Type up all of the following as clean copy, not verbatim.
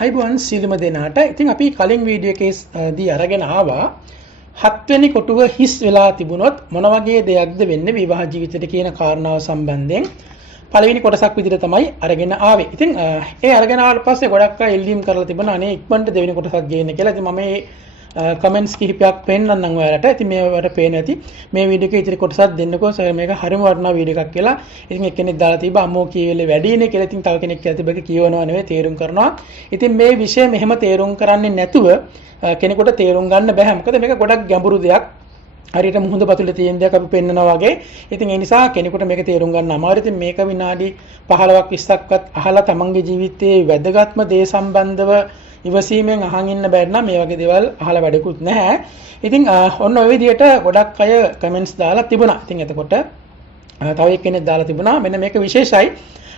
අයිබෝන් සියලුම දෙනාට. ඉතින් අපි කලින් වීඩියෝ එකේදී අරගෙන ආවා 7 වෙනි කොටුව හිස් වෙලා තිබුණොත් මොන වගේ දෙයක්ද වෙන්නේ විවාහ ජීවිතයට කියන කාරණාව සම්බන්ධයෙන් පළවෙනි කොටසක් විදිහට තමයි අරගෙන ආවේ. ඉතින් ඒ අරගෙන ආවට පස්සේ ගොඩක් අය එල්ලීම් කරලා තිබුණා අනේ ඉක්මනට දෙවෙනි කොටසක් ගේන්න කියලා. ඉතින් මම මේ කමෙන්ට්ස් කිහිපයක් පෙන්නන්නම් ඔයාලට. ඉතින් මේවට පේන ඇති මේ වීඩියෝ එකේ ඉතිරි කොටසක් දෙන්නකෝ සර් මේක හරිම වටිනා වීඩියෝ එකක් කියලා. ඉතින් එක්කෙනෙක් දාලා තිබ්බා අම්මෝ කියවෙලේ වැඩිනේ කියලා. ඉතින් තව කෙනෙක් කියලා තිබ්බක කියවනවා නෙවෙයි තේරුම් කරනවා. ඉතින් මේ විෂය මෙහෙම තේරුම් කරන්නේ නැතුව කෙනෙකුට තේරුම් ගන්න බෑ. මොකද මේක ගොඩක් ගැඹුරු දෙයක්. හරියට මුහුද පතුලේ තියෙන දෙයක් අපි පෙන්නනවා වගේ. ඉතින් ඒ නිසා කෙනෙකුට මේක තේරුම් ගන්න අමාරුයි. ඉතින් මේක විනාඩි 15ක් 20ක්වත් අහලා තමන්ගේ ජීවිතයේ වැදගත්ම දේ සම්බන්ධව ඉවසීමෙන් අහන් ඉන්න බැරි නම් මේ වගේ දේවල් අහලා වැඩකුත් නැහැ. ඉතින් ඔන්න ඔය විදිහට ගොඩක් අය කමෙන්ට්ස් දාලා තිබුණා. ඉතින් එතකොට තව එක්කෙනෙක් දාලා තිබුණා මෙන්න මේක විශේෂයි.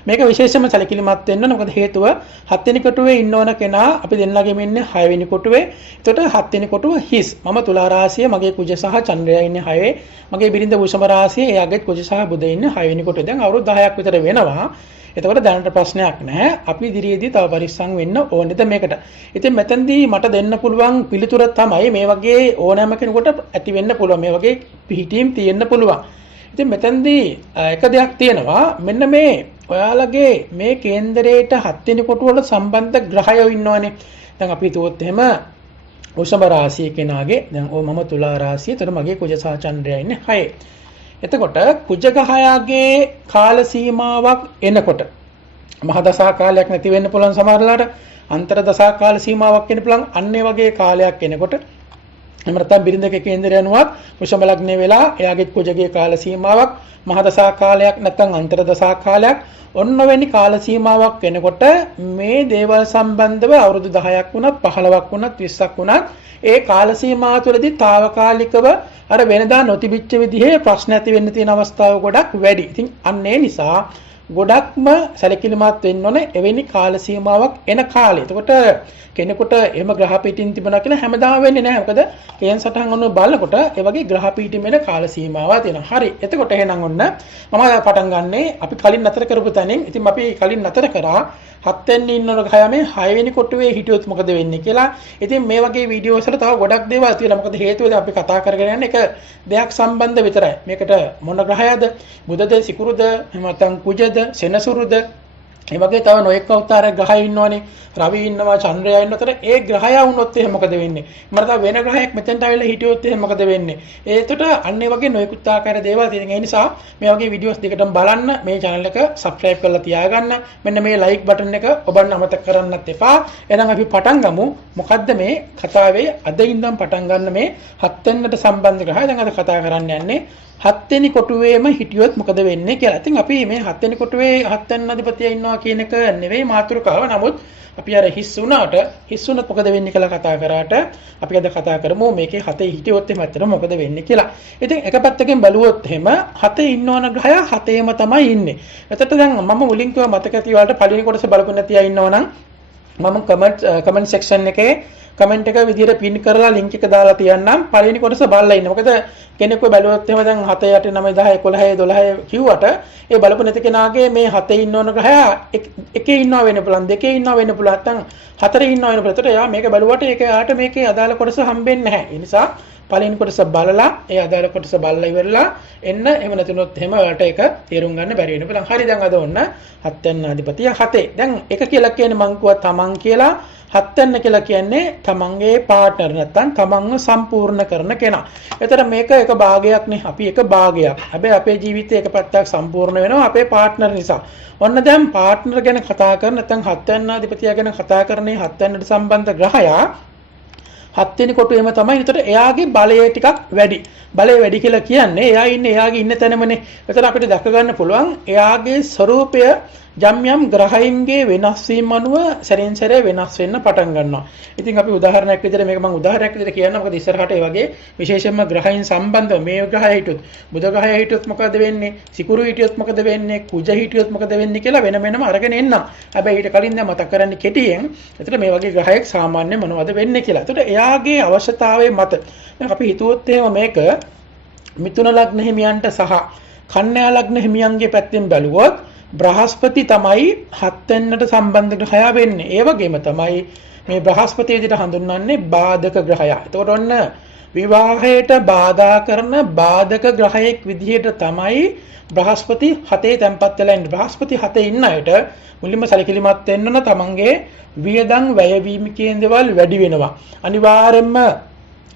මේක විශේෂම සැලකිලිමත් වෙන්න ඕන. මොකද හේතුව 7 වෙනි කොටුවේ ඉන්න ඕන කෙනා අපි දෙන්නගෙම ඉන්නේ 6 වෙනි කොටුවේ. එතකොට 7 වෙනි කොටුව හිස්. මම තුලා රාශිය, මගේ කුජ සහ චන්ද්‍රයා ඉන්නේ 6. මගේ බිරිඳ වෘෂභ රාශිය, එයාගේ කුජ සහ බුධ ඉන්නේ 6 වෙනි කොටුවේ. දැන් අවුරුදු 10ක් විතර වෙනවා. එතකොට දැනට ප්‍රශ්නයක් නැහැ. අපි ඉදිරියේදී තව පරිස්සම් වෙන්න ඕනේද මේකට. ඉතින් මෙතනදී මට දෙන්න පුළුවන් පිළිතුර තමයි මේ වගේ ඕනෑම කෙනෙකුට ඇති වෙන්න පුළුවන්. මේ වගේ පිහිටීම් තියෙන්න පුළුවන්. ඉතින් මෙතනදී එක දෙයක් තියෙනවා. මෙන්න මේ ඔයාලගේ මේ කේන්දරයට 7 වෙනි කොටුව වල සම්බන්ධ ග්‍රහයෝ ඉන්නවනේ. දැන් අපි හිතුවොත් එහෙම වෘෂභ රාශිය කෙනාගේ දැන් මම තුලා රාශිය. එතකොට මගේ කුජ සහ චන්ද්‍රයා ඉන්නේ 6. එතකොට කුජ ග්‍රහයාගේ කාල සීමාවක් එනකොට මහ දසා කාලයක් නැති වෙන්න පුළුවන් සමහරලාට අන්තර දසා කාල සීමාවක් එන්න පුළුවන්. අන්න ඒ වගේ කාලයක් එනකොට එහෙම නැත්නම් බිරිඳක කේන්දරය අනුවත් වෘෂභ ලග්නේ වෙලා එයාගේ කුජගේ කාල සීමාවක් මහ දසා කාලයක් නැත්නම් අන්තර දසා කාලයක් ඔන්න වෙනි කාල සීමාවක් වෙනකොට මේ දේවල් සම්බන්ධව අවුරුදු 10ක් වුණත් 15ක් වුණත් 20ක් වුණත් ඒ කාල සීමාව තුළදී తాවකාලිකව අර වෙනදා නොතිබිච්ච විදිහේ ප්‍රශ්න ඇති වෙන්න තියෙන අවස්ථාව ගොඩක් වැඩි. ඉතින් අන්න ඒ නිසා ගොඩක්ම සැලකිලිමත් වෙන්න ඕනේ එවැනි කාල සීමාවක් එන කාලේ. එතකොට කෙනෙකුට එහෙම ග්‍රහ පීඨින් තිබුණා කියලා හැමදාම වෙන්නේ නැහැ. මොකද කේන් සටහන් අනුව බලනකොට ඒ වගේ ග්‍රහ පීඨින් වෙන කාල සීමාවක් තියෙනවා. හරි. එතකොට එහෙනම් ඔන්න මම පටන් ගන්නෙ අපි කලින් නතර කරපු තැනින්. ඉතින් අපි කලින් නතර කරා 7 වෙනි ඉන්නන ගහයා මේ 6 වෙනි කොටුවේ හිටියොත් මොකද වෙන්නේ කියලා. ඉතින් මේ වගේ වීඩියෝස් වල තව ගොඩක් දේවල් තියෙනවා. මොකද හේතුව දැන් අපි කතා කරගෙන යන්නේ එක දෙයක් සම්බන්ධ විතරයි. මේකට මොන ග්‍රහයද? බුධද, සිකුරුද, එහෙම නැත්නම් කුජද, සෙනසුරුද, ඒ වගේ තව නොඑක අවතාර ග්‍රහය ඉන්නවනේ. රවි ඉන්නවා, චන්ද්‍රයා ඉන්නතර ඒ ග්‍රහය වුණොත් එහෙනම් මොකද වෙන්නේ? මර තව වෙන ග්‍රහයක් මෙතෙන්ට ආවිල්ලා හිටියොත් එහෙනම් මොකද වෙන්නේ? ඒකට අන්න ඒ වගේ නොඑකුත් ආකාර දේවල් තියෙන. ඒ නිසා මේ වගේ වීඩියෝස් දෙකටම බලන්න, මේ channel එක subscribe කරලා තියාගන්න. මෙන්න මේ like button එක ඔබන්න අමතක කරන්නත් එපා. එහෙනම් අපි පටන් ගමු. මොකද්ද මේ කතාවේ අද ඉඳන් පටන් ගන්න මේ 7 වෙනිට සම්බන්ධ ග්‍රහය. දැන් අද කතා කරන්න යන්නේ 7 වෙනි කොටුවේම හිටියොත් මොකද වෙන්නේ කියලා. ඉතින් අපි මේ 7 වෙනි කොටුවේ 7 වෙනි අධිපතියා ඉන්නවා කියන එක නෙවෙයි මාතෘකාව. නමුත් අපි අර හිස් වුණාට හිස් වුණොත් මොකද වෙන්නේ කියලා කතා කරාට අපි අද කතා කරමු මේකේ 7 හිටියොත් එහෙම ඇත්තට මොකද වෙන්නේ කියලා. ඉතින් එක පැත්තකින් බලුවොත් එහෙම 7 ඉන්නවන ග්‍රහය 7ේම තමයි ඉන්නේ. එතකොට දැන් මම මුලින් කිව්වා මතක තියාගන්න පළවෙනි කොටස බලපු නැති අය ඉන්නවනම් මම කමෙන්ට් සෙක්ෂන් එකේ කමෙන්ට් එක විදිහට පින් කරලා link එක දාලා තියන්නම්. පළවෙනි කොටස බලලා ඉන්න. මොකද කෙනෙක්ව බැලුවොත් එහෙම දැන් 7 8 9 10 11 12 කිව්වට ඒ බලපු නැති කෙනාගේ මේ 7 ඉන්නවන ග්‍රහය එකේ ඉන්නවා වෙන්න පුළුවන්, දෙකේ ඉන්නවා වෙන්න පුළුවන්, නැත්නම් 4 ඉන්නවා වෙන්න පුළුවන්. ඒකට එයා මේක බැලුවට ඒක යාට මේකේ අදාළ කොටස හම්බෙන්නේ නැහැ. ඒ නිසා පළවෙනි කොටස බලලා ඒ අදාළ කොටස බලලා ඉවරලා එන්න. එහෙම නැතුනොත් එහෙම ඔයාලට ඒක තේරුම් ගන්න බැරි වෙන්න පුළුවන්. හරි දැන් අද ඔන්න 7 වෙනි අධිපතිය 7. දැන් එක කියලා කියන්නේ මං කිව්වා තමන් කියලා. 7 වෙනි කියලා කියන්නේ තමන්ගේ පාර්ට්නර් නැත්නම් තමන්ව සම්පූර්ණ කරන කෙනා. එතකොට මේක එක භාගයක් නේ. අපි එක භාගයක්. හැබැයි අපේ ජීවිතේ එක පැත්තක් සම්පූර්ණ වෙනවා අපේ පාර්ට්නර් නිසා. ඔන්න දැන් පාර්ට්නර් ගැන කතා කරන නැත්නම් 7 වෙනි අධිපතියා ගැන කතා කරන්නේ 7 වෙනිට සම්බන්ධ ග්‍රහයා 7 වෙනි කොටුවේම තමයි. ඒතර එයාගේ බලය ටිකක් වැඩි. බලය වැඩි කියලා කියන්නේ එයා ඉන්නේ එයාගේ ඉන්න තැනමනේ. ඒතර අපිට දැක ගන්න පුළුවන් එයාගේ ස්වરૂපය යම් යම් ග්‍රහයින්ගේ වෙනස් වීම අනුව සැරින් සැරේ වෙනස් වෙන්න පටන් ගන්නවා. ඉතින් අපි උදාහරණයක් විදිහට මේක මම උදාහරණයක් විදිහට කියන්නම්. මොකද ඉස්සරහට ඒ වගේ විශේෂයෙන්ම ග්‍රහයින් සම්බන්ධව මේ ග්‍රහය හිටියොත් බුධ ග්‍රහය හිටියොත් මොකද වෙන්නේ? සිකුරු හිටියොත් මොකද වෙන්නේ? කුජ හිටියොත් මොකද වෙන්නේ කියලා වෙන වෙනම අරගෙන එන්නම්. හැබැයි ඊට කලින් දැන් මතක් කරන්න කෙටියෙන්. එතකොට මේ වගේ ග්‍රහයක් සාමාන්‍ය මොනවද වෙන්නේ කියලා. එතකොට එයාගේ අවශ්‍යතාවයේ මත දැන් අපි හිතුවොත් එහෙම මේක මිථුන ලග්න හිමියන්ට සහ කන්‍යා ලග්න හිමියන්ගේ පැත්තෙන් බැලුවොත් බ්‍රහස්පති තමයි 7 වෙනිට සම්බන්ධ ග්‍රහයා වෙන්නේ. ඒ වගේම තමයි මේ බ්‍රහස්පති විදිහට හඳුන්වන්නේ බාධක ග්‍රහයා. එතකොට ඔන්න විවාහයට බාධා කරන බාධක ග්‍රහයෙක් විදිහට තමයි බ්‍රහස්පති 7 තැන්පත් වෙලා ඉන්නේ. බ්‍රහස්පති 7 ඉන්න අයට මුලින්ම සැලකිලිමත් වෙන්න ඕන තමන්ගේ වියදම් වැයවීම කියන දේවල් වැඩි වෙනවා. අනිවාර්යයෙන්ම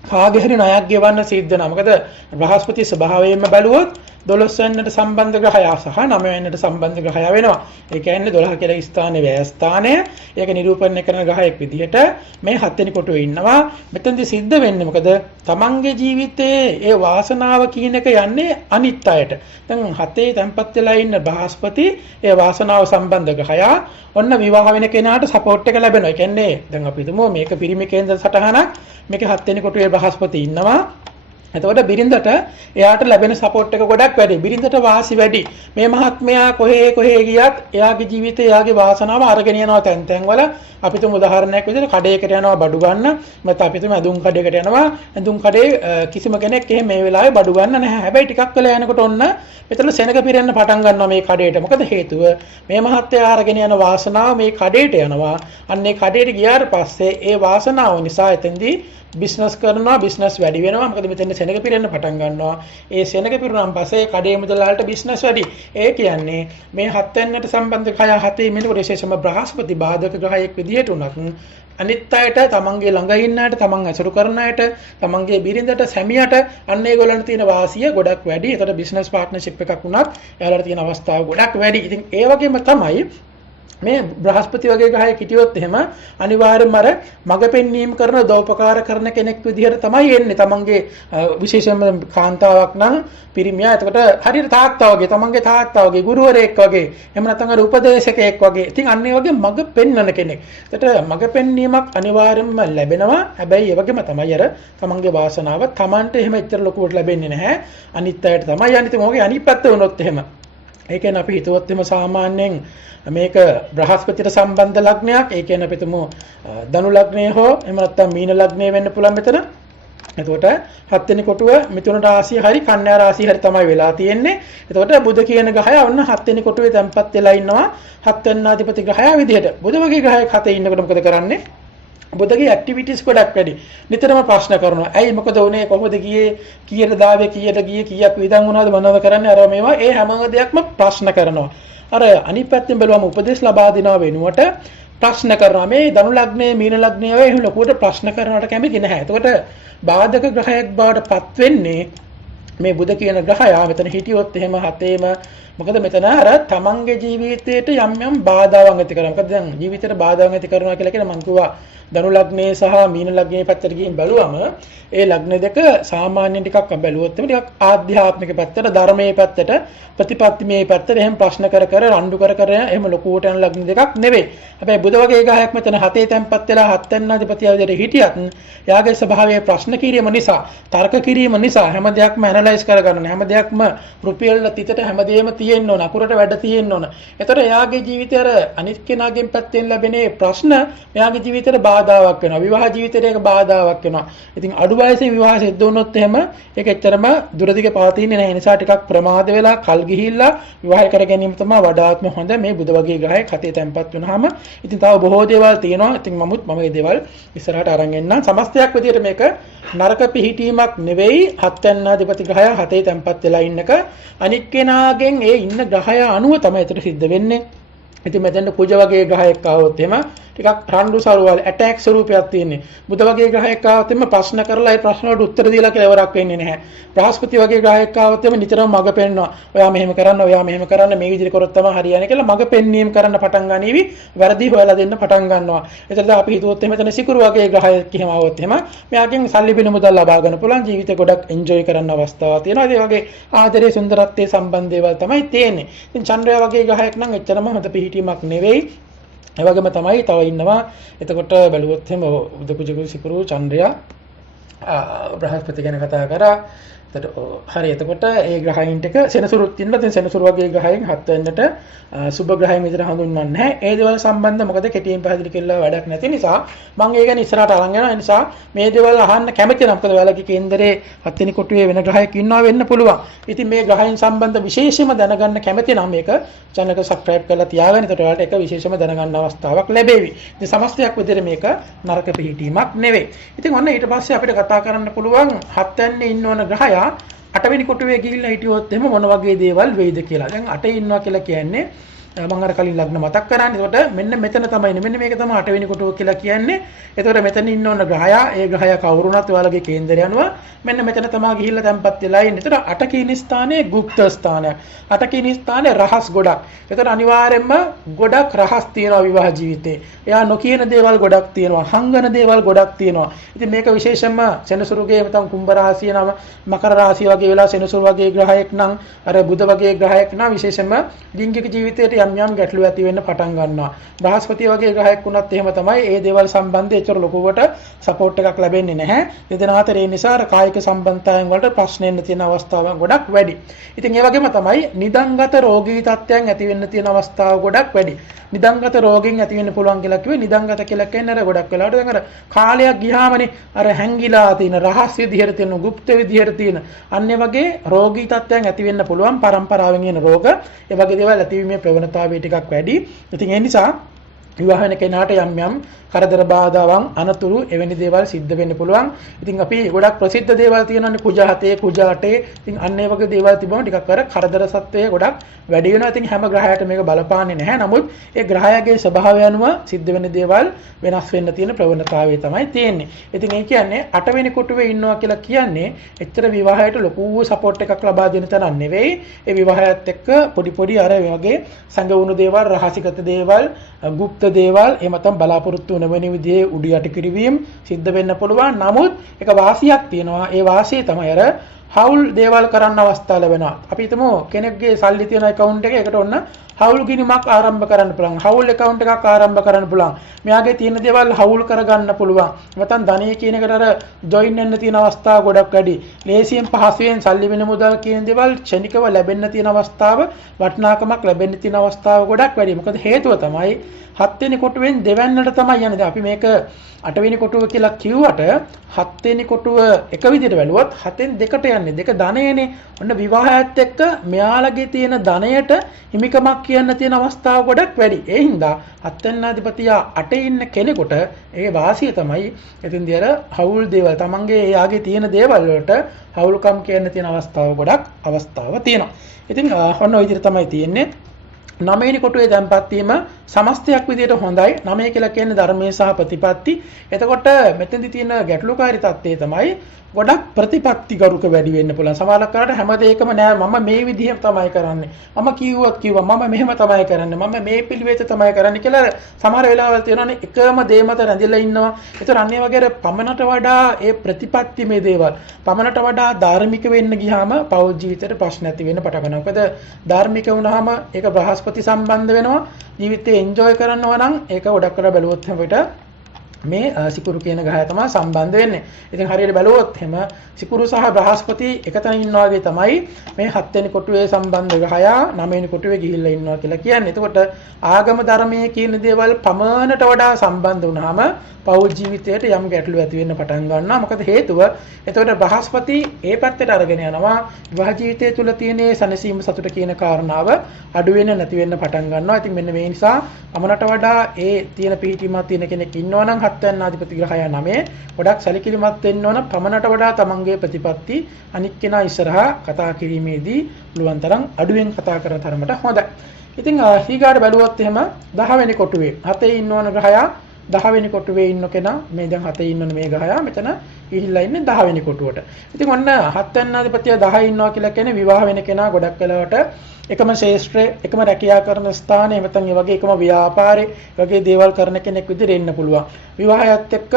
කාගේ හරි ණයක් ගෙවන්න සිද්ධ වෙනවා. මොකද බ්‍රහස්පති ස්වභාවයෙන්ම බැලුවොත් 12 වෙනිට සම්බන්ධ ග්‍රහයා සහ 9 වෙනිට සම්බන්ධ ග්‍රහයා වෙනවා. ඒ කියන්නේ 12 කියලා ස්ථානයේ වැය ස්ථානය ඒක නිරූපණය කරන ග්‍රහයෙක් විදිහට මේ 7 වෙනි කොටුවේ ඉන්නවා. මෙතෙන්දි සිද්ධ වෙන්නේ මොකද? තමන්ගේ ජීවිතයේ ඒ වාසනාව කියන එක යන්නේ අනිත් අයට. දැන් 7 තැන්පත් වෙලා ඉන්න බ්‍රහස්පති ඒ වාසනාව සම්බන්ධ ග්‍රහයා ඔන්න විවාහ වෙන කෙනාට සපෝට් එක ලැබෙනවා. ඒ කියන්නේ දැන් අපි හිතමු මේක පිරිමි කේන්ද්‍ර සටහනක්. මේකේ 7 වෙනි කොටුවේ බ්‍රහස්පති ඉන්නවා. එතකොට බිරිඳට එයාට ලැබෙන සපෝට් එක ගොඩක් වැඩි. බිරිඳට වාසි වැඩි. මේ මහත්මයා කොහේ ගියත් එයාගේ ජීවිතේ එයාගේ වාසනාව අරගෙන යනවා තැන් වල. අපි තුමු උදාහරණයක් විදිහට කඩේකට යනවා බඩු ගන්න. මත අපි තුමු ඇඳුම් කඩේකට යනවා. ඇඳුම් කඩේ කිසිම කෙනෙක් එහෙම මේ වෙලාවේ බඩු ගන්න නැහැ. හැබැයි ටිකක් වෙලා යනකොට ඔන්න මෙතන සෙනග පිරෙන්න පටන් ගන්නවා මේ කඩේට. මොකද හේතුව මේ මහත්මයා අරගෙන යන වාසනාව මේ කඩේට යනවා. අන්න ඒ කඩේට ගියාට පස්සේ ඒ වාසනාව නිසා එතෙන්දී බිස්නස් කරනවා බිස්නස් වැඩි වෙනවා. මොකද මෙතන සෙනග පිරෙන්න පටන් ගන්නවා. ඒ සෙනග පිරුණාන් පස්සේ කඩේ මුදලාලට බිස්නස් වැඩි. ඒ කියන්නේ මේ 7 වෙනිට සම්බන්ධ ග්‍රහය 7 වෙනිට විශේෂම බ්‍රහස්පති බාධක ග්‍රහයෙක් විදිහට උනත් අනිත් අයට තමන්ගේ ළඟ ඉන්න අයට තමන් ඇසුරු කරන අයට තමන්ගේ බිරිඳට සැමියට අන්න ඒගොල්ලන්ට තියෙන වාසිය ගොඩක් වැඩි. ඒතර බිස්නස් පාර්ට්නර්ෂිප් එකක් වුණත් එයාලට තියෙන අවස්ථාව ගොඩක් වැඩි. ඉතින් ඒ වගේම තමයි මේ බ්‍රහස්පති වගේ ග්‍රහයෙක් හිටියොත් එහෙම අනිවාර්යයෙන්ම අර මඟ පෙන්වීම කරන දෝපකාර කරන කෙනෙක් විදිහට තමයි එන්නේ. තමන්ගේ විශේෂයෙන්ම කාන්තාවක් නම් පිරිමියා එතකොට හරියට තාත්තා වගේ තමන්ගේ තාත්තා වගේ ගුරුවරයෙක් වගේ එහෙම නැත්නම් අර උපදේශකයෙක් වගේ. ඉතින් අන්න ඒ වගේ මඟ පෙන්වන කෙනෙක්. එතකොට මඟ පෙන්වීමක් අනිවාර්යයෙන්ම ලැබෙනවා. හැබැයි ඒ වගේම තමයි අර තමන්ගේ වාසනාව තමන්ට එහෙම එච්චර ලොකුවට ලැබෙන්නේ නැහැ. අනිත් අයට තමයි යන්නේ. ඉතින් මොකද අනිත් පැත්ත වුණොත් එහෙම ඒ කියන්නේ අපි හිතුවොත් එimhe සාමාන්‍යයෙන් මේක බ්‍රහස්පතිට සම්බන්ධ ලග්නයක්. ඒ කියන්නේ අපි තුමු ධනු ලග්නය හෝ එහෙම නැත්නම් මීන ලග්නය වෙන්න පුළුවන් මෙතන. එතකොට 7 වෙනි කොටුව මිථුන රාශිය හරි කන්‍යා රාශිය හරි තමයි වෙලා තියෙන්නේ. එතකොට බුධ කියන ග්‍රහය වුණ 7 වෙනි කොටුවේ තැන්පත් වෙලා ඉන්නවා 7 වෙනාධිපති ග්‍රහය විදිහට. බුධ වගේ ග්‍රහයක් හතේ ඉන්නකොට මොකද කරන්නේ? බුධගේ ඇක්ටිවිටිස් ගොඩක් වැඩි. නිතරම ප්‍රශ්න කරනවා. ඇයි මොකද උනේ? කොහොමද ගියේ? කීයට දාවේ? කීයට ගියේ? කීයක් විදන් වුණාද? මොනවද කරන්නේ? අර මේවා ඒ හැම දෙයක්ම ප්‍රශ්න කරනවා. අර අනිත් පැත්තෙන් බැලුවම උපදේශ ලබා දෙනවා වෙනුවට ප්‍රශ්න කරනවා. මේ ධනු ලග්නයේ මීන ලග්නයේ ඔය එහෙම ලොකුවට ප්‍රශ්න කරනවට කැමති නැහැ. එතකොට බාධක ග්‍රහයක් බවට පත් වෙන්නේ මේ බුධ කියන ග්‍රහයා මෙතන හිටියොත් එහෙම හතේම මොකද මෙතන අර තමන්ගේ ජීවිතයට යම් බාධාවන් ඇති කරනවා. මොකද දැන් ජීවිතයට බාධාවන් ඇති කරනවා කියලා කියන මම කිව්වා ධනු ලග්නයේ සහ මීන ලග්නයේ පැත්තට ගිහින් බැලුවම ඒ ලග්න දෙක සාමාන්‍යයෙන් ටිකක් බැලුවොත් ටිකක් ආධ්‍යාත්මික පැත්තට ධර්මයේ පැත්තට ප්‍රතිපත්තිමේ පැත්තට එහෙම ප්‍රශ්න කර රණ්ඩු කර එහෙම ලොකුවට යන ලග්න දෙකක් නෙවෙයි. හැබැයි බුධ වගේ ගහයක් මෙතන හතේ තැන්පත් වෙලා හත් වෙනාධිපතිය විදිහට හිටියත් එයාගේ ස්වභාවය ප්‍රශ්න කිරීම නිසා තර්ක කිරීම නිසා හැම දෙයක්ම ඇනලයිස් කරගන්න හැම දෙයක්ම රුපියල් තිතට හැමදේම තියෙන්න ඕන අකුරට වැඩ තියෙන්න ඕන. ඒතර එයාගේ ජීවිතය අර අනිත් කෙනාගෙන් පැත්තෙන් ලැබෙන ප්‍රශ්න එයාගේ ජීවිතේට බාධාවක් වෙනවා. විවාහ ජීවිතේට ඒක බාධාවක් වෙනවා. ඉතින් අඩු වයසේ විවාහ සිද්ධ වුණොත් එහෙම ඒක එච්චරම දුරදිග පවතින්නේ නැහැ. ඒ නිසා ටිකක් ප්‍රමාද වෙලා කල් ගිහිල්ලා විවාහ කර ගැනීම තමයි වඩාත්ම හොඳ. මේ බුධ වගේ ග්‍රහයක් හතේ තැන්පත් වුණාම ඉතින් තව බොහෝ දේවල් තියෙනවා. ඉතින් මම මේ දේවල් ඉස්සරහට අරන් එන්නම්. සමස්තයක් විදිහට මේක නරක පිහිටීමක් නෙවෙයි. හත් වෙනාධිපති ග්‍රහය හතේ තැන්පත් වෙලා ඉන්නක අනික් කෙනාගෙන් ඒ ඉන්න ග්‍රහය අනුව තමයි ඒතර සිද්ධ වෙන්නේ. ඉතින් මෙතෙන් කුජ වගේ ග්‍රහයක් ආවොත් එහෙම ටිකක් රණ්ඩු සරුවල් ඇටැක් ස්වරූපයක් තියෙන්නේ. බුධ වගේ ග්‍රහයක් ආවොත් එimhe ප්‍රශ්න කරලා ඒ ප්‍රශ්න වලට උත්තර දීලා කියලා ඉවරක් වෙන්නේ නැහැ. බ්‍රහස්පති වගේ ග්‍රහයක් ආවොත් එimhe නිතරම මඟ පෙන්වනවා. ඔයා මෙහෙම කරන්න, ඔයා මෙහෙම කරන්න, මේ විදිහට කරොත් තමයි හරියන්නේ කියලා මඟ පෙන්වීම කරන්න පටන් ගනීවි. වැරදි හොයලා දෙන්න පටන් ගන්නවා. ඒතරද අපි හිතුවොත් එimhe මෙතන සිකුරු වගේ ග්‍රහයක් එහෙම ආවොත් එimhe මෙයාගෙන් සල්ලි බින මුදල් ලබා ගන්න පුළුවන්. ජීවිතේ ගොඩක් එන්ජොයි කරන්න අවස්ථාවක් තියෙනවා. ඒ වගේ ආදරේ සුන්දරත්වයේ සම්බන්ධ දේවල් තමයි තියෙන්නේ. ඉතින් චන්ද්‍රයා වගේ ග්‍රහයක් නම් එච්චරම හොඳ පිහිටීමක් නෙවෙයි. ඒ වගේම තමයි තව ඉන්නවා. එතකොට බැලුවොත් එහෙම බුධ කුජ සිකුරු චන්ද්‍රයා බ්‍රහස්පති ගැන කතා කරා. හරි එතකොට ඒ ග්‍රහයින්ට එක සෙනසුරුත් තියෙනවා. ඉතින් සෙනසුරු වගේ ග්‍රහයන් හත් වෙන්නට සුබ ග්‍රහයන් විදිහට හඳුන්වන්නේ නැහැ. ඒ දේවල් සම්බන්ධ මොකද කෙටියෙන් පැහැදිලි කියලා වැඩක් නැති නිසා මම ඒ ගැන ඉස්සරහට අරන් යනවා. ඒ නිසා මේ දේවල් අහන්න කැමති නම් මොකද ඔයාලගේ කේන්දරේ හත් වෙනි කොටුවේ වෙන ග්‍රහයක් ඉන්නවා වෙන්න පුළුවන්. ඉතින් මේ ග්‍රහයන් සම්බන්ධ විශේෂයෙන්ම දැනගන්න කැමති නම් මේක channel එක subscribe කරලා තියාගන්න. එතකොට ඔයාලට එක විශේෂයෙන්ම දැනගන්න අවස්ථාවක් ලැබෙවි. ඉතින් සමස්තයක් විදිහට මේක නරක පිළිහිටීමක් නෙවෙයි. ඉතින් ඔන්න ඊට පස්සේ අපිට කතා කරන්න පුළුවන් හත් වෙනි ඉන්න ඕන ග්‍රහයා 8 වෙනි කොටුවේ ගිහිල්ලා හිටියොත් එහෙම මොන වගේ දේවල් වෙයිද කියලා. දැන් 8 ඉන්නවා කියලා කියන්නේ මම අර කලින් ලග්න මතක් කරන්නේ. ඒකට මෙන්න මෙතන තමයි මෙන්න මේක තමයි 8 වෙනි කොටුව කියලා කියන්නේ. ඒකට මෙතන ඉන්න ඕන ග්‍රහයා ඒ ග්‍රහයා කවුරුණත් ඔයාලගේ කේන්දරය අනුව මෙන්න මෙතන තමයි ගිහිල්ලා තැම්පත් වෙලා ඉන්නේ. ඒකට 8 කිනි ස්ථානයේ গুপ্ত ස්ථානයක්. 8 කිනි ස්ථානයේ රහස් ගොඩක්. ඒකට අනිවාර්යයෙන්ම ගොඩක් රහස් තියෙනවා විවාහ ජීවිතේ. එයා නොකියන දේවල් ගොඩක් තියෙනවා. හංගන දේවල් ගොඩක් තියෙනවා. ඉතින් මේක විශේෂයෙන්ම සෙනසුරුගේ නැත්නම් කුම්භ රාශිය නම මකර රාශිය වගේ වෙලා සෙනසුරු වගේ ග්‍රහයෙක් නම් අර බුධ වගේ ග්‍රහයෙක් නම් විශේෂයෙන්ම ලිංගික ජීවිතයට යම් ගැටලු ඇති වෙන්න පටන් ගන්නවා. බ්‍රහස්පති වගේ ග්‍රහයක් වුණත් එහෙම තමයි. ඒ දේවල් සම්බන්ධයෙන් ඒතර ලොකුවට සපෝට් එකක් ලැබෙන්නේ නැහැ. දෙදෙනා අතර ඒ නිසා කායික සම්බන්ධතාවයන් වලට ප්‍රශ්න එන්න තියෙන අවස්ථාවන් ගොඩක් වැඩි. ඉතින් ඒ වගේම තමයි නිදන්ගත රෝගී තත්ත්වයන් ඇති වෙන්න තියෙන අවස්ථාව ගොඩක් වැඩි. නිදන්ගත රෝගීන් ඇති වෙන්න පුළුවන් කියලා කිව්වේ නිදන්ගත කියලා කියන්නේ අර ගොඩක් වෙලාවට දැන් අර කාලයක් ගියාමනේ අර හැංගිලා තියෙන රහස් විදිහට තියෙන গুপ্ত විදිහට තියෙන අන්නේ වගේ රෝගී තත්ත්වයන් ඇති වෙන්න පුළුවන් පරම්පරාවෙන් එන රෝග. ඒ වගේ දේවල් ඇතිවීමේ ප්‍රවණතාවය ටිකක් වැඩි. ඉතින් ඒ නිසා විවාහ වෙන කෙනාට යම් කරදර බාධාවන් අනතුරු එවැනි දේවල් සිද්ධ වෙන්න පුළුවන්. ඉතින් අපි ගොඩක් ප්‍රසිද්ධ දේවල් තියෙනවානේ කුජ 7 කුජ 8. ඉතින් අන්න ඒ වගේ දේවල් තිබුණම ටිකක් අර කරදර සත්වයේ ගොඩක් වැඩි වෙනවා. ඉතින් හැම ග්‍රහයකට මේක බලපාන්නේ නැහැ. නමුත් ඒ ග්‍රහයගේ ස්වභාවය අනුව සිද්ධ වෙන දේවල් වෙනස් වෙන්න තියෙන ප්‍රවණතාවය තමයි තියෙන්නේ. ඉතින් ඒ කියන්නේ 8 වෙනි කොටුවේ ඉන්නවා කියලා කියන්නේ එච්චර විවාහයට ලොකු සපෝට් එකක් ලබා දෙන තරම් නෙවෙයි. ඒ විවාහයත් එක්ක පොඩි අර වගේ සංගවුණු දේවල්, රහසිගත දේවල්, গুপ্ত දේවල් එහෙම නැත්නම් බලාපොරොත්තු වෙන වෙන විදිහේ උඩු යටි කිරීම සිද්ධ වෙන්න පුළුවන්. නමුත් එක වාසියක් තියෙනවා. ඒ වාසිය තමයි අර හවුල් දේවල් කරන්න අවස්ථාව ලැබෙනවා. අපි හිතමු කෙනෙක්ගේ සල්ලි තියෙන account එකේ එකට ඔන්න හවුල් ගිණුමක් ආරම්භ කරන්න පුළුවන්. හවුල් account එකක් ආරම්භ කරන්න පුළුවන්. මෙයාගේ තියෙන දේවල් හවුල් කරගන්න පුළුවන්. නැත්නම් ධනිය කියන එකට අර join වෙන්න තියෙන අවස්ථා ගොඩක් වැඩි. ලේසියෙන් පහසුවෙන් සල්ලි වෙන මුදල් කියන දේවල් ක්ෂණිකව ලැබෙන්න තියෙන අවස්ථාව, වටිනාකමක් ලැබෙන්න තියෙන අවස්ථාව ගොඩක් වැඩි. මොකද හේතුව තමයි 7 වෙනි කොටුවෙන් දෙවැන්නට තමයි යන්නේ. දැන් අපි මේක 8 වෙනි කොටුව කියලා කිව්වට 7 වෙනි කොටුව එක විදිහට බැලුවොත් 7න් 2ට යන්නේ. 2 ධනයනේ. ඔන්න විවාහයත් එක්ක මෙයාලගේ තියෙන ධනයට හිමිකමක් කියන්න තියෙන අවස්ථාව ගොඩක් වැඩි. ඒ හින්දා 7 වෙනාධිපතියා 8 ඉන්න කෙනෙකුට ඒ වාසිය තමයි එතින්දී අර හවුල් දේවල් තමන්ගේ එයාගේ තියෙන දේවල් වලට හවුල්කම් කියන්න තියෙන අවස්ථාව තියෙනවා. ඉතින් ඔන්න ඔය විදිහට තමයි තියෙන්නේ. 9 වෙනි කොටුවේ දැන්පත් වීම සමස්තයක් විදිහට හොඳයි. 9 කියලා කියන්නේ ධර්මයේ සහ ප්‍රතිපatti. එතකොට මෙතෙන්දි තියෙන ගැටලුකාරී තත්ත්වය තමයි ගොඩක් ප්‍රතිපත්තිගරුක වැඩි වෙන්න පුළුවන්. සමහරක් කරාට හැම දෙයකම නෑ මම මේ විදිහෙම තමයි කරන්නේ. මම කිව්වා මම මෙහෙම තමයි කරන්නේ. මම මේ පිළිවෙත තමයි කරන්නේ කියලා සමහර වෙලාවල් තියෙනවානේ එකම දේ මත රැඳිලා ඉන්නවා. ඒතර අන්නේ වගේ පමණට වඩා ඒ ප්‍රතිපත්තිමේ දේවල් පමණට වඩා ධාර්මික වෙන්න ගියාම පෞල් ජීවිතේට ප්‍රශ්න ඇති වෙන්න පටන් ගන්නවා. මොකද ධාර්මික වුණාම ඒක බ්‍රහස්පති සම්බන්ධ වෙනවා. ජීවිතේ එන්ජොයි කරනවා නම් ඒක ගොඩක් කරලා බැලුවොත් අපිට මේ සිකුරු කියන ග්‍රහය තමයි සම්බන්ධ වෙන්නේ. ඉතින් හරියට බැලුවොත් එහෙම සිකුරු සහ බ්‍රහස්පති එකතන ඉන්නවා වගේ තමයි මේ 7 වෙනි කොටුවේ සම්බන්ධ ග්‍රහයා 9 වෙනි කොටුවේ ගිහිල්ලා ඉන්නවා කියලා කියන්නේ. එතකොට ආගම ධර්මයේ කියන දේවල් පමණට වඩා සම්බන්ධ වුණාම පෞල් ජීවිතයට යම් ගැටලු ඇති වෙන්න පටන් ගන්නවා. මොකද හේතුව එතකොට බ්‍රහස්පති ඒ පැත්තට අරගෙන යනවා. විවාහ ජීවිතය තුළ තියෙන සනසීම සතුට කියන කාරණාව අඩු වෙන නැති වෙන්න පටන් ගන්නවා. ඉතින් මෙන්න මේ නිසා පමණට වඩා ඒ තියෙන පිහිටීමක් තියෙන කෙනෙක් ඉන්නවා නම් 7 වෙනි අධිපති ග්‍රහය 9 ගොඩක් සැලකිලිමත් වෙන්න ඕන. පමණට වඩා තමන්ගේ ප්‍රතිපත්ති අනික් කෙනා ඉස්සරහා කතා කිරීමේදී පුළුවන් තරම් අඩුවෙන් කතා කරන තරමට හොඳයි. ඉතින් ඊගාට බැලුවොත් එහෙම 10 වෙනි කොටුවේ 7 ඉන්නවන ග්‍රහයා 10 වෙනි කොටුවේ ඉන්න කෙනා මේ දැන් 7 ඉන්නන මේ ග්‍රහයා මෙතන ගිහිල්ලා ඉන්නේ 10 වෙනි කොටුවට. ඉතින් ඔන්න 7 වෙනි අධිපතිය 10 ඉන්නවා කියලා කියන්නේ විවාහ වෙන කෙනා ගොඩක් වෙලාවට එකම ශේෂ්ත්‍රයේ එකම රැකියා කරන ස්ථානයේ නැත්නම් ඒ වගේ එකම ව්‍යාපාරේ වගේ දේවල් කරන කෙනෙක් විදිහට එන්න පුළුවන්. විවාහයත් එක්ක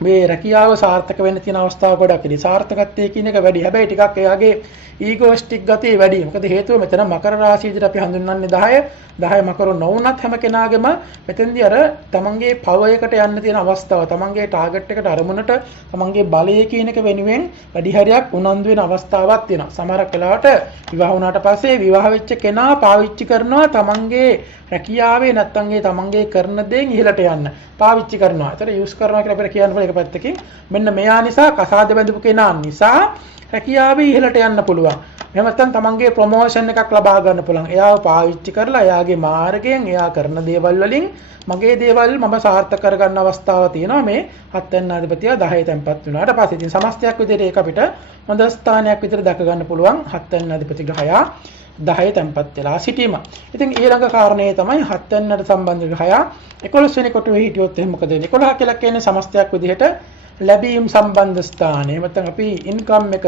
මේ රැකියාව සාර්ථක වෙන්න තියෙන අවස්ථාව ගොඩක් ඉතින් සාර්ථකත්වයේ කියන එක වැඩි. හැබැයි ටිකක් එයාගේ ඊගෝස්ටික් ගතිය වැඩි. මොකද හේතුව මෙතන මකර රාශිය විදිහට අපි හඳුන්වන්නේ 10. 10 මකර නොවුනත් හැම කෙනාගේම මෙතෙන්දී අර තමන්ගේ පවයකට යන්න තියෙන අවස්ථාව, තමන්ගේ ටාගට් එකට අරමුණට තමන්ගේ බලය කියන එක වෙනුවෙන් වැඩි හරියක් උනන්දු වෙන අවස්ථාවක් තියෙනවා. සමහරක් වෙලාවට විවාහ වුණාට පස්සේ විවාහ වෙච්ච කෙනා පාවිච්චි කරනවා තමන්ගේ රැකියාවේ නැත්තම් තමන්ගේ කරන දේන් ඉහළට යන්න පාවිච්චි කරනවා. ඒතර යූස් කරනවා කියලා අපිට කියන්න පුළුවන් එක පැත්තකින්. මෙන්න මෙයා නිසා කසාද බැඳපු කෙනා නිසා රැකියාවේ ඉහළට යන්න පුළුවන්. එහෙම නැත්නම් තමන්ගේ ප්‍රොමෝෂන් එකක් ලබා ගන්න පුළුවන්. එයාව පාවිච්චි කරලා එයාගේ මාර්ගයෙන් එයා කරන දේවල් වලින් මගේ දේවල් මම සාර්ථක කරගන්න අවස්ථාවක් තියෙනවා මේ හත්වැන්නාධිපතියා 10 තැන්පත් වුණාට පස්සේ. ඉතින් සමස්තයක් විදිහට ඒක අපිට හොඳ ස්ථානයක් විදිහට දක ගන්න පුළුවන් හත්වැන්නාධිපති ග්‍රහයා 10 තැන්පත් වෙලා සිටීම. ඉතින් ඊළඟ කාරණේ තමයි හත්වැන්නට සම්බන්ධ ග්‍රහයා 11 වෙනි කොටුවේ හිටියොත් එහෙනම් මොකද වෙන්නේ? 11 කියලා කියන්නේ සමස්තයක් විදිහට ලැබීම් සම්බන්ධ ස්ථානය. නැත්නම් අපි ඉන්කම් එක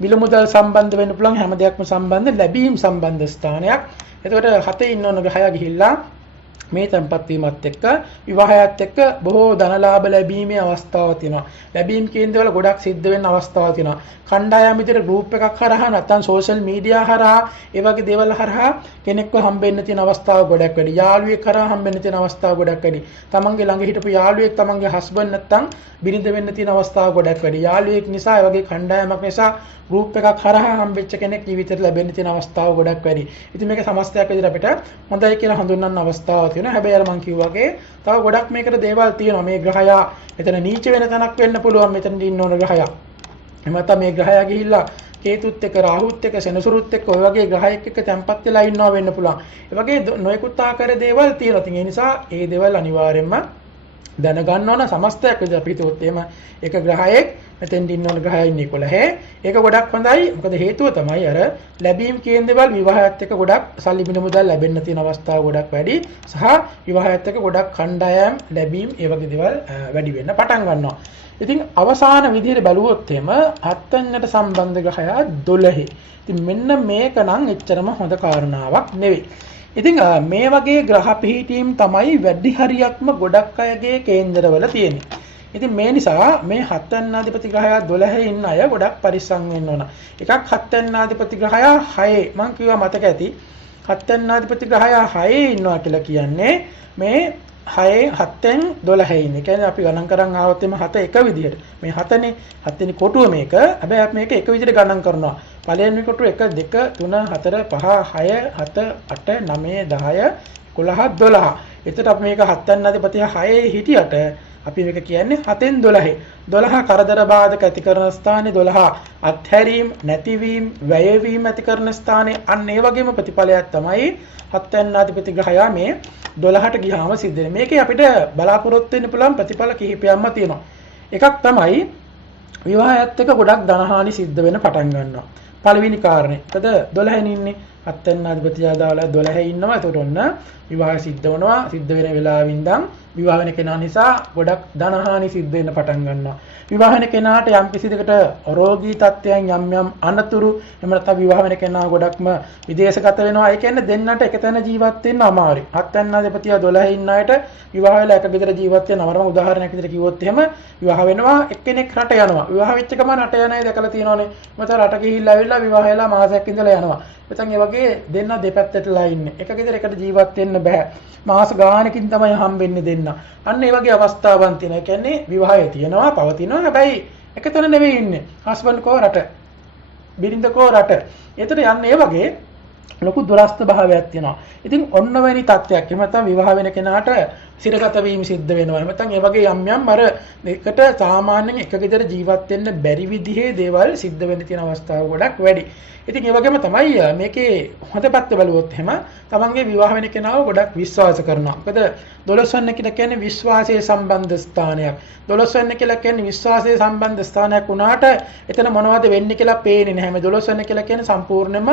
මිල මුදල් සම්බන්ධ වෙන්න පුළුවන් හැම දෙයක්ම සම්බන්ධ ලැබීම් සම්බන්ධ ස්ථානයක්. එතකොට හතේ ඉන්න ඕන ග්‍රහයා ගිහිල්ලා මේ තැන්පත් වීමත් එක්ක විවාහයත් එක්ක බොහෝ ධනලාභ ලැබීමේ අවස්ථාවක් තියෙනවා. ලැබීම් කියන දේවල් ගොඩක් සිද්ධ වෙන්න අවස්ථාවක් තියෙනවා. කණ්ඩායම් විතර ගෲප් එකක් හරහා නැත්නම් සෝෂල් මීඩියා හරහා ඒ වගේ දේවල් හරහා කෙනෙක්ව හම්බෙන්න තියෙන අවස්ථාව ගොඩක් වැඩි. යාළුවෙක් හරහා හම්බෙන්න තියෙන අවස්ථාව ගොඩක් වැඩි. තමන්ගේ ළඟ හිටපු යාළුවෙක් තමන්ගේ හස්බන්ඩ් නැත්නම් බිරිඳ වෙන්න තියෙන අවස්ථාව ගොඩක් වැඩි. යාළුවෙක් නිසා ඒ වගේ කණ්ඩායමක් නිසා ගෲප් එකක් හරහා හම්බෙච්ච කෙනෙක් ජීවිතේට ලැබෙන්න තියෙන අවස්ථාව ගොඩක් වැඩි. ඉතින් මේක සමස්තයක් විදිහට අපිට හොඳයි කියලා හඳුන්වන්න අවස්ථාවක් තියෙනවා. හැබැයි අර මම කිව්වා වගේ තව ගොඩක් මේකට දේවල් තියෙනවා. මේ ග්‍රහයා මෙතන නීච වෙන තැනක් වෙන්න පුළුවන්. මෙතන ඉන්න ඕන ග්‍රහයා. එහෙම නැත්නම් මේ ග්‍රහයා ගිහිල්ලා කේතුත් එක්ක රාහුත් එක්ක සෙනසුරුත් එක්ක ඔය වගේ ග්‍රහයෙක් එක්ක තැම්පත් වෙලා ඉන්නවා වෙන්න පුළුවන්. ඒ වගේ නොයෙකුත් ආකාර දේවල් තියෙනවා. ඉතින් ඒ නිසා ඒ දේවල් අනිවාර්යයෙන්ම දැනගන්න ඕන. සමස්තයක් විදිහට අපි හිතුවොත් එහෙම එක ග්‍රහයෙක් මෙතෙන් ඉන්න ඕන ග්‍රහයා ඉන්නේ 11. ඒක ගොඩක් හොඳයි. මොකද හේතුව තමයි අර ලැබීම් කියන දේවල් විවාහයත් එක්ක ගොඩක් සල්ලි බිඳ මුදල් ලැබෙන්න තියෙන අවස්ථාව ගොඩක් වැඩි. සහ විවාහයත් එක්ක ගොඩක් කණ්ඩායම් ලැබීම් ඒ වගේ දේවල් වැඩි වෙන්න පටන් ගන්නවා. ඉතින් අවසාන විදිහට බලුවොත් එහෙම හත්වෙනිට සම්බන්ධ ග්‍රහයා 12. ඉතින් මෙන්න මේක නම් එච්චරම හොඳ කාරණාවක් නෙවෙයි. ඉතින් මේ වගේ ග්‍රහ පිහිටීම් තමයි වැඩි හරියක්ම ගොඩක් අයගේ කේන්දරවල තියෙන්නේ. ඉතින් මේ නිසා මේ හත්වැන්නාධිපති ග්‍රහයා 12 ඉන්න අය ගොඩක් පරිස්සම් වෙන්න ඕන. එකක් හත්වැන්නාධිපති ග්‍රහයා 6. මම කිව්වා මතක ඇති. හත්වැන්නාධිපති ග්‍රහයා 6 ඉන්නවා කියලා කියන්නේ මේ 7න් 12 ඉන්නේ. කියන්නේ අපි ගණන් කරන් ආවොත් එimhe 7 එක විදිහට. මේ 7නේ 7 වෙනි කොටුව මේක. හැබැයි අපි මේක එක විදිහට ගණන් කරනවා. පළවෙනි කොටුව 1 2 3 4 5 6 7 8 9 10 11 12. එතකොට අපි මේක හත්වැන්නාධිපති 6 හිටියට අපි මේක කියන්නේ 7න් 12. 12 කරදර බාධක ඇති කරන ස්ථානේ, 12 අත්හැරීම්, නැතිවීම, වැයවීම ඇති කරන ස්ථානේ. අන්න ඒ වගේම ප්‍රතිඵලයක් තමයි හත්වැන්නාධිපති ග්‍රහයා මේ 12ට ගියාම සිද්ධ වෙන්නේ. මේකේ අපිට බලාපොරොත්තු වෙන්න පුළුවන් ප්‍රතිඵල කිහිපයක්ම තියෙනවා. එකක් තමයි විවාහයත් එක්ක ගොඩක් ධනහානි සිද්ධ වෙන පටන් ගන්නවා. පළවෙනි කාරණේ. මොකද 12න් ඉන්නේ හත්වැන්නාධිපතියා දාලා 12 ඉන්නවා. ඒකට ඔන්න විවාහ සිද්ධ වෙනවා. සිද්ධ වෙන වෙලාවෙ ඉඳන් විවාහ වෙන කෙනා නිසා ගොඩක් ධනහානි සිද්ධ වෙන්න පටන් ගන්නවා. විවාහ වෙන කෙනාට යම් කිසි දෙයකට රෝගී තත්ත්වයන් යම් අනතුරු එහෙම නැත්නම් විවාහ වෙන කෙනා ගොඩක්ම විදේශගත වෙනවා. ඒ කියන්නේ දෙන්නට එකතැන ජීවත් වෙන්න අමාරුයි. හත්වැන්නාධිපතියා 12 ඉන්න අයට විවාහ වෙලා එක ගෙදර ජීවත් වෙන නවරම උදාහරණයක් විදිහට කිව්වොත් එහෙම විවාහ වෙනවා එක්කෙනෙක් රට යනවා. විවාහ වෙච්ච ගමන් රට යන අය දැකලා තියෙනවනේ. මත රට ගිහිල්ලා ඇවිල්ලා විවාහ වෙලා මාසයක් ඉඳලා යනවා. නැත්නම් ඒ වගේ දෙන්න දෙපැත්තටලා ඉන්නේ. එක ගෙදර එකට ජීවත් වෙන්න බෑ. මාස ගානකින් තමයි හම්බෙන්නේ දෙන්න. අන්න ඒ වගේ අවස්ථාවන් තියෙනවා. ඒ කියන්නේ විවාහය තියෙනවා, පවතිනවා. හැබැයි එකතැන නෙවෙයි ඉන්නේ. හස්බන්ඩ් කෝ රට. බිරිඳ කෝ රට. ඒතර යන්නේ ඒ වගේ ලොකු දුරස්ත භාවයක් තියෙනවා. ඉතින් ඔන්න වෙනි තත්ත්වයක්. එහෙම නැත්නම් විවාහ වෙන කෙනාට සිරගත වීම සිද්ධ වෙනවා. එහෙම නැත්නම් ඒ වගේ යම් අර එකට සාමාන්‍යයෙන් එක ගෙදර ජීවත් වෙන්න බැරි විදිහේ දේවල් සිද්ධ වෙන්න තියෙන අවස්ථා ගොඩක් වැඩි. ඉතින් ඒ වගේම තමයි මේකේ හොඳ පැත්ත බලුවොත් එහෙම තමන්ගේ විවාහ වෙන කෙනාව ගොඩක් විශ්වාස කරනවා. මොකද 12 වෙනි කියලා කියන්නේ විශ්වාසයේ සම්බන්ධ ස්ථානයක්. 12 වෙනි කියලා කියන්නේ විශ්වාසයේ සම්බන්ධ ස්ථානයක් වුණාට එතන මොනවද වෙන්නේ කියලා පේන්නේ නැහැ. මේ 12 වෙනි කියලා කියන්නේ සම්පූර්ණයෙන්ම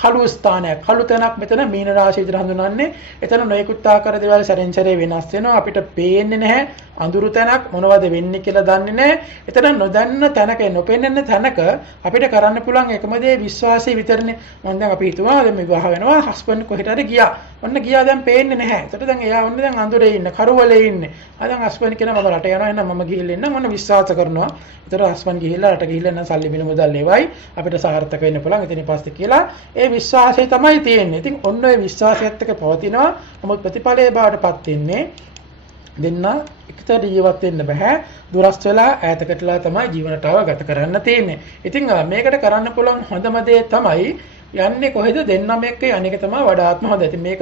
කළු ස්ථානයක්. කළු තැනක් මෙතන මීන රාශිය විදිහට හඳුනන්නේ. එතන නොයෙකුත් ආකාර දේවල් සැරෙන් සැරේ වෙනස් වෙනවා. අපිට පේන්නේ නැහැ. අඳුරු තැනක් මොනවද වෙන්නේ කියලා දන්නේ නැහැ. එතන නොදන්න තැනක නොපෙනෙන තැනක අපිට කරන්න පුළුවන් එකම දේ විශ්වාසය විතරනේ. මම දැන් අපි හිතුවා දැන් විවාහ වෙනවා හස්බන්ඩ් කොහෙට හරි ගියා. ඔන්න ගියා දැන් පේන්නේ නැහැ. ඒතට දැන් එයා ඔන්න දැන් අඳුරේ ඉන්න, කරවලේ ඉන්නේ. දැන් හස්බන්ඩ් කියනවා මම රට යනවා එහෙනම් මම ගිහිල්ලා ඉන්න මොන විශ්වාස කරනවා. ඒතර හස්බන්ඩ් ගිහිල්ලා රට ගිහිල්ලා නම් සල්ලි මිල මුදල් ලෙවයි අපිට සාර්ථක වෙන්න පුළුවන්. ඉතින් ඊපස්සේ කියලා ඒ විශ්වාසය තමයි තියෙන්නේ. ඉතින් ඔන්න ඔය විශ්වාසයත් එක්ක පවතිනවා. නමුත් ප්‍රතිඵලයේ බාටපත් වෙන්නේ දෙන්න එකට ජීවත් වෙන්න බෑ. දුරස්ත වෙලා ඈතකටලා තමයි ජීවනටාව ගත කරන්න තියෙන්නේ. ඉතින් මේකට කරන්න පුළුවන් හොඳම දේ තමයි යන්නේ කොහෙද දෙන්නම එක්ක අනේක තමයි වඩාත්ම හොඳ. ඉතින් මේක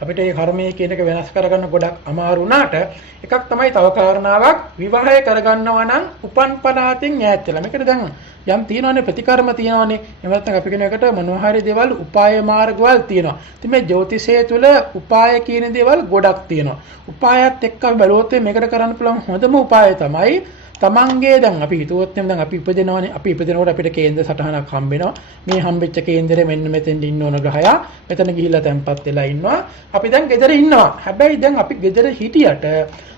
අපිට මේ කර්මයේ කියන එක වෙනස් කරගන්න ගොඩක් අමාරු වුණාට එකක් තමයි තව කාරණාවක් විවාහය කරගන්නවා නම් උපන් පළාතින් ඈත් වෙලා. මේකට දැන් යම් තියෙනවනේ ප්‍රතිකර්ම තියෙනවනේ. එහෙම නැත්නම් අපි කියන එකට මොනවා හරි දේවල් උපාය මාර්ගවල තියෙනවා. ඉතින් මේ ජ්‍යොතිෂය තුළ උපාය කියන දේවල් ගොඩක් තියෙනවා. උපායත් එක්ක බලුවොත් මේකට කරන්න පුළුවන් හොඳම උපාය තමයි තමන්ගේ දැන් අපි හිතුවොත් දැන් අපි ඉපදෙනවනේ අපි ඉපදෙනකොට අපිට කේන්ද්‍ර සටහනක් හම්බ වෙනවා මේ හම්බෙච්ච කේන්දරේ මෙන්න මෙතෙන් ඉන්න ඕන ග්‍රහයා මෙතන ගිහිල්ලා තැම්පත් වෙලා ඉන්නවා අපි දැන් ගෙදර ඉන්නවා හැබැයි දැන් අපි ගෙදර හිටියට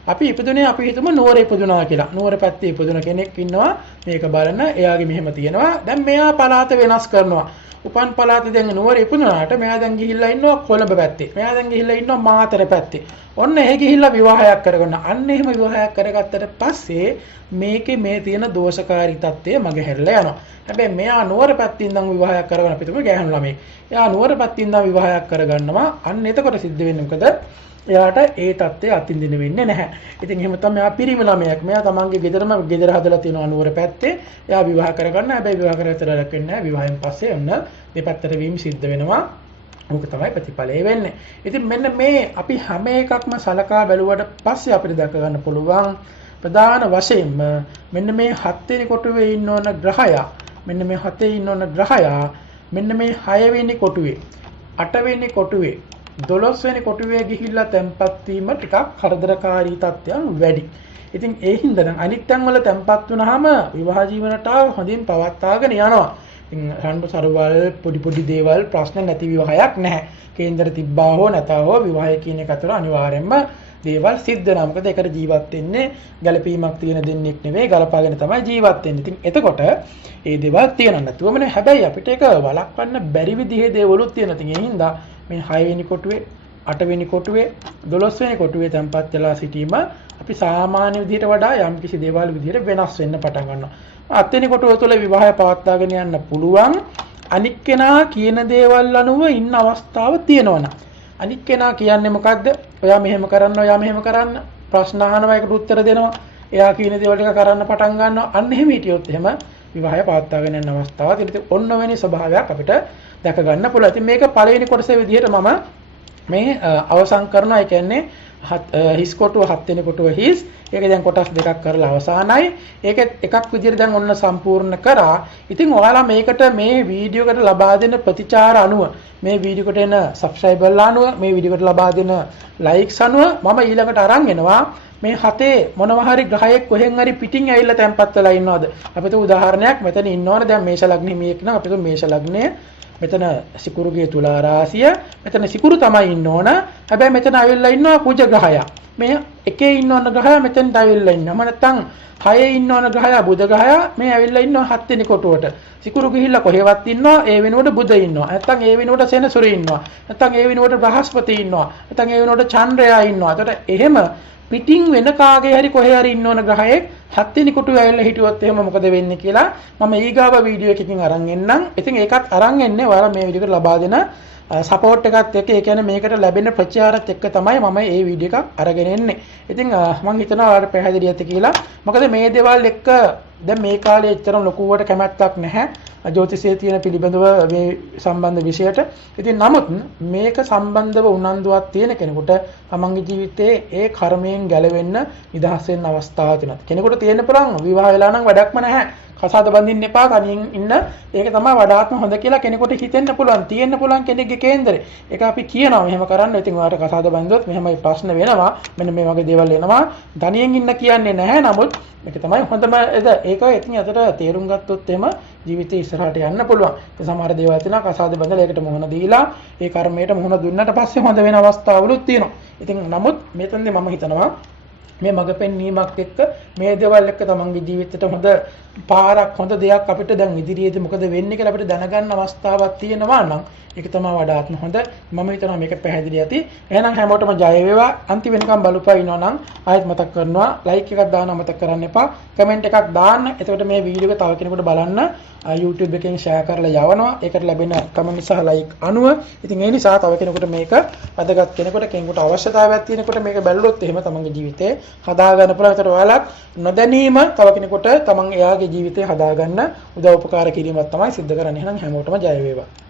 අපි ඉපදුනේ අපි හිතමු නුවර ඉපදුනා කියලා නුවර පැත්තේ ඉපදුන කෙනෙක් ඉන්නවා මේක බලන්න එයාගේ මෙහෙම තියෙනවා දැන් මෙයා පළාත වෙනස් කරනවා උපන් පළාත දැන් නුවර ඉපදුනාට මෙයා දැන් ගිහිල්ලා ඉන්නවා කොළඹ පැත්තේ මෙයා දැන් ගිහිල්ලා ඉන්නවා මාතර පැත්තේ ඔන්න එහෙ ගිහිල්ලා විවාහයක් කරගන්න අන්න එහෙම විවාහයක් කරගත්තට පස්සේ මේකේ මේ තියෙන දෝෂකාරී තත්ත්වය මගේ හැරලා යනවා හැබැයි මෙයා නුවර පැත්තෙන් ඉඳන් විවාහයක් කරගන්න අපි තුමු ගෑනු ළමයි එයා නුවර පැත්තෙන් ඉඳන් විවාහයක් කරගන්නවා අන්න එතකොට සිද්ධ වෙන්නේ මොකද එයාට ඒ தත්ත්වය අත්විඳින්න වෙන්නේ නැහැ. ඉතින් එහෙම තමයි මෙයා පිරිමි ළමයෙක්. මෙයා තමන්ගේ ගෙදර හදලා තියෙනවා නුවර පැත්තේ. එයා විවාහ කරගන්න. හැබැයි විවාහ කරලා ලැක්වෙන්නේ නැහැ. විවාහයෙන් පස්සේ ඔන්න දෙපැත්තට වීම සිද්ධ වෙනවා. ඕක තමයි ප්‍රතිඵලය වෙන්නේ. ඉතින් මෙන්න මේ අපි හැම එකක්ම සලකා බැලුවට පස්සේ අපිට දැක ගන්න පුළුවන් ප්‍රධාන වශයෙන්ම මෙන්න මේ 7 වෙනි කොටුවේ ඉන්න ඕන ග්‍රහයා මෙන්න මේ 7 ඉන්න ඕන ග්‍රහයා මෙන්න මේ 6 වෙනි කොටුවේ 8 වෙනි කොටුවේ 12 වෙනි කොටුවේ ගිහිල්ලා තැම්පත් වීම ටිකක් කරදරකාරී තත්ත්වයන් වැඩි. ඉතින් ඒ හින්දා නම් අනිත් තැන් වල තැම්පත් වුණාම විවාහ ජීවනට හොඳින් පවත්වාගෙන යනවා. ඉතින් රණ්ඩු සරුවල් පොඩි දේවල් ප්‍රශ්න නැති විවාහයක් නැහැ. කේන්දර තිබ්බා හෝ නැතා හෝ විවාහය කියන එක අතර අනිවාර්යයෙන්ම දේවල් සිද්ධ වෙනවා. මොකද ඒකට ජීවත් වෙන්නේ ගැළපීමක් තියෙන දෙන්නෙක් නෙවෙයි ගලපාගෙන තමයි ජීවත් වෙන්නේ. ඉතින් එතකොට මේ දේවල් තියෙන නැතුවමනේ හැබැයි අපිට ඒක වළක්වන්න බැරි විදිහේ දේවලුත් තියෙනවා. ඉතින් ඒ හින්දා මේ 6 වෙනි කොටුවේ 8 වෙනි කොටුවේ 12 වෙනි කොටුවේ තැම්පත් වෙලා සිටීම අපි සාමාන්‍ය විදිහට වඩා යම්කිසි දේවල් විදිහට වෙනස් වෙන්න පටන් ගන්නවා. 7 වෙනි කොටුව තුළ විවාහය පවත්වාගෙන යන්න පුළුවන් අනික් කෙනා කියන දේවල් අනුව ඉන්න අවස්ථාව තියෙනවනම් අනික් කෙනා කියන්නේ මොකද්ද? ඔයා මෙහෙම කරන්න, ඔයා මෙහෙම කරන්න. ප්‍රශ්න අහනවා ඒකට උත්තර දෙනවා. එයා කියන දේවල් ටික කරන්න පටන් ගන්නවා. අන්න එහෙම හිටියොත් එහෙම විවාහය පවත්වාගෙන යන අවස්ථාවක්. ඉතින් ඔන්න වෙනි ස්වභාවයක් අපිට දැක ගන්න පුළුවන්. ඉතින් මේක පළවෙනි කොටසේ විදිහට මම මේ අවසන් කරනවා. ඒ කියන්නේ හිස් කොටුව 7 වෙනි කොටුව හිස්. ඒක දැන් කොටස් දෙකක් කරලා අවසానයි. ඒක එකක් විදිහට දැන් ඔන්න සම්පූර්ණ කරා. ඉතින් ඔයාලා මේකට මේ වීඩියෝ එකට ලබා දෙන ප්‍රතිචාර අනුව මේ වීඩියෝ එකට එන සබ්ස්ක්‍රයිබර්ලා අනුව මේ වීඩියෝ එකට ලබා දෙන ලයික්ස් අනුව මම ඊළඟට අරන් එනවා මේ හතේ මොනවා හරි ග්‍රහයෙක් කොහෙන් හරි පිටින් ඇවිල්ලා තැම්පත් වෙලා ඉන්නවද අපිට උදාහරණයක් මෙතන ඉන්නවනේ දැන් මේෂ ලග්නේ මේක නම් අපිට මේෂ ලග්නේ මෙතන සිකුරුගේ තුලා රාශිය මෙතන සිකුරු තමයි ඉන්න ඕන හැබැයි මෙතන ඇවිල්ලා ඉන්නවා කුජ ග්‍රහයා මේ එකේ ඉන්න ඕන ග්‍රහයා මෙතෙන්ට ඇවිල්ලා ඉන්නවා නැත්නම් 6 ඉන්න ඕන ග්‍රහයා බුධ ග්‍රහයා මේ ඇවිල්ලා ඉන්නවා 7 වෙනි කොටුවට සිකුරු ගිහිල්ලා කොහෙවත් ඉන්නවා ඒ වෙනුවට බුධ ඉන්නවා නැත්නම් ඒ වෙනුවට සෙනසුරු ඉන්නවා නැත්නම් ඒ වෙනුවට බ්‍රහස්පති ඉන්නවා නැත්නම් ඒ වෙනුවට චන්ද්‍රයා ඉන්නවා එතකොට එහෙම පිටින් වෙන කාගේ හරි කොහේ හරි ඉන්න ඕන ග්‍රහයෙක් 7 වෙනි කොටුවේ ඇවිල්ලා හිටියොත් එහෙම මොකද වෙන්නේ කියලා මම ඊගාව වීඩියෝ එකකින් අරන් එන්නම්. ඉතින් ඒකත් අරන් එන්නේ ඔයාලා මේ වීඩියෝ එකට ලබා දෙන සපෝට් එකත් එක්ක ඒ කියන්නේ මේකට ලැබෙන ප්‍රචාරත් එක්ක තමයි මම මේ වීඩියෝ එකක් අරගෙන එන්නේ. ඉතින් මම හිතනවා ඔයාලට පැහැදිලි ඇති කියලා. මොකද මේ දේවල් එක්ක දැන් මේ කාලේ එච්චරම ලොකුවට කැමැත්තක් නැහැ. ජ්‍යොතිෂයේ තියෙන පිළිබඳව මේ සම්බන්ධ විෂයට. ඉතින් නමුත් මේක සම්බන්ධව උනන්දුවක් තියෙන කෙනෙකුට තමන්ගේ ජීවිතයේ ඒ කර්මයෙන් ගැලවෙන්න නිදහස් වෙන්න අවස්ථාවක් තියෙනවා. කෙනෙකුට තියෙන්න පුළුවන් විවාහ වෙලා නම් වැඩක්ම නැහැ. කසාද බඳින්න එපා කණින් ඉන්න. ඒක තමයි වඩාත්ම හොඳ කියලා කෙනෙකුට හිතෙන්න පුළුවන්. තියෙන්න පුළුවන් කෙනෙක්ගේ කේන්දරේ. ඒක අපි කියනවා මෙහෙම කරන්න. ඉතින් ඔයාලට කසාද බඳිනොත් මෙහෙමයි ප්‍රශ්න වෙනවා. මෙන්න මේ වගේ දේවල් එනවා. තනියෙන් ඉන්න කියන්නේ නැහැ. නමුත් මේක තමයි හොඳම ඒක ඉතින් අතට තේරුම් ගත්තොත් එහෙම ජීවිතේ ඉස්සරහට යන්න පුළුවන්. ඒ සමහර දේවල් තියෙනවා කසාද බඳලා ඒකට මුහුණ දීලා ඒ කර්මයට මුහුණ දුන්නට පස්සේ හොඳ වෙන අවස්ථාවලුත් තියෙනවා. ඉතින් නමුත් මෙතනදී මම හිතනවා මේ මඟ පෙන්වීමක් එක්ක මේ දේවල් එක්ක තමන්ගේ ජීවිතයට හොඳ පාරක් හොඳ දෙයක් අපිට දැන් ඉදිරියේදී මොකද වෙන්නේ කියලා අපිට දැනගන්න අවස්ථාවක් තියෙනවා නම් ඒක තමයි වඩාත්ම හොඳ. මම හිතනවා මේක පැහැදිලි ඇති. එහෙනම් හැමෝටම ජය වේවා. අන්තිම වෙනකම් බලුපා ඉන්නවා නම් ආයෙත් මතක් කරනවා ලයික් එකක් දාන්න අමතක කරන්න එපා. කමෙන්ට් එකක් දාන්න. එතකොට මේ වීඩියෝ එක තව කෙනෙකුට බලන්න YouTube එකෙන් ෂෙයා කරලා යවනවා. ඒකට ලැබෙන කමෙන්ට් සහ ලයික් අනුව. ඉතින් ඒ නිසා තව කෙනෙකුට මේක වැදගත් කෙනෙකුට අවශ්‍යතාවයක් තියෙනකොට මේක බැලුවොත් එහෙම තමන්ගේ ජීවිතේ හදාගන්න පුළුවන්. ඒතර ඔයාලත් නොදැනීම තව කෙනෙකුට තමන් එයාගේ ජීවිතේ හදාගන්න උදව් උපකාර කිරීමක් තමයි සිද්ධ කරන්නේ. එහෙනම් හැමෝටම ජය වේවා.